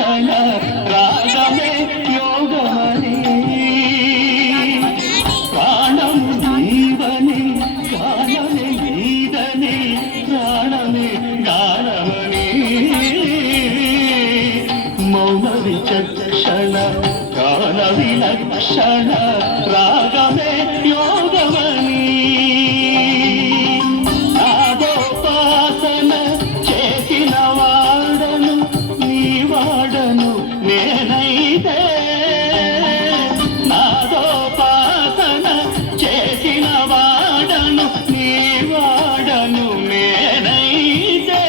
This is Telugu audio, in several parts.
చక్షణ రాగమే యోగమని ప్రాణము జీవని గానమే గీదని ప్రాణమే గానమని మౌన విచక్షణ గాన విలక్షణ రాగమే యోగమని నాదోపాసన చేసిన వాడను నీ వాడను నేనైతే నాదోపాసన చేసిన వాడను నీ వాడను నేనైతే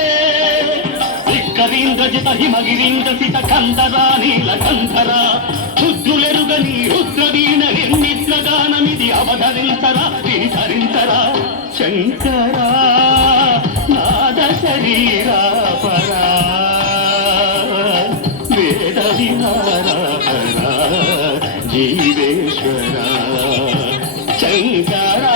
రిక్కరింద్రజిత హిమగిరింద్రసిత కంధరా నీలకంధరా రుద్రులెరుగని రుద్రవీణ నిర్మిత్రగానమిది అవధరించరా విధరించరా శంకరా నాద శరీరా పరా వేద విహారా జీవేశ్వరా శంకరా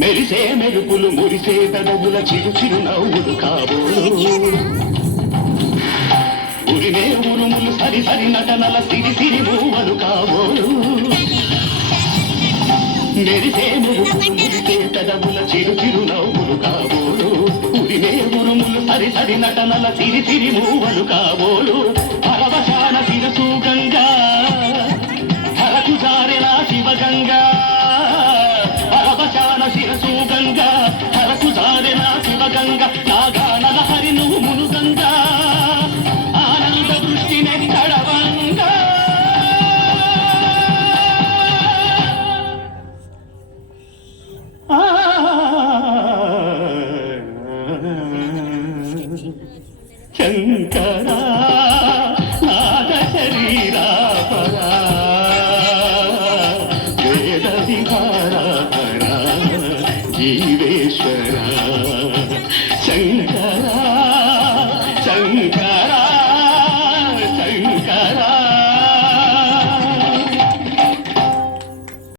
మెరిసే మెరుపులు మురిసే పెదవుల చిరు చిరు నవ్వులు కాబోలు ఉరిమే ఉరుములు సరి సరి నటనల సిరి సిరి మూవలు కాబోలు మెరిసే మెరుపులు మురిసే పెదవుల చిరు చిరు నవ్వులు కాబోలు ఉరిమే ఉరుములు సరి సరి నటనల సిరి సిరి మూవలు కాబోలు పరవశాన శిరసు గంగా హరకు జారెలా శివగంగా శిరసు గంగా హరకు జారెన శివగంగ నాగానల హరి నువ్వు మునుగంగా ఆనంద దృష్టి నెక్కడవంగా శంకరా నాద శరీరా పరా వేద విహారా జీవేశ్వర శంకర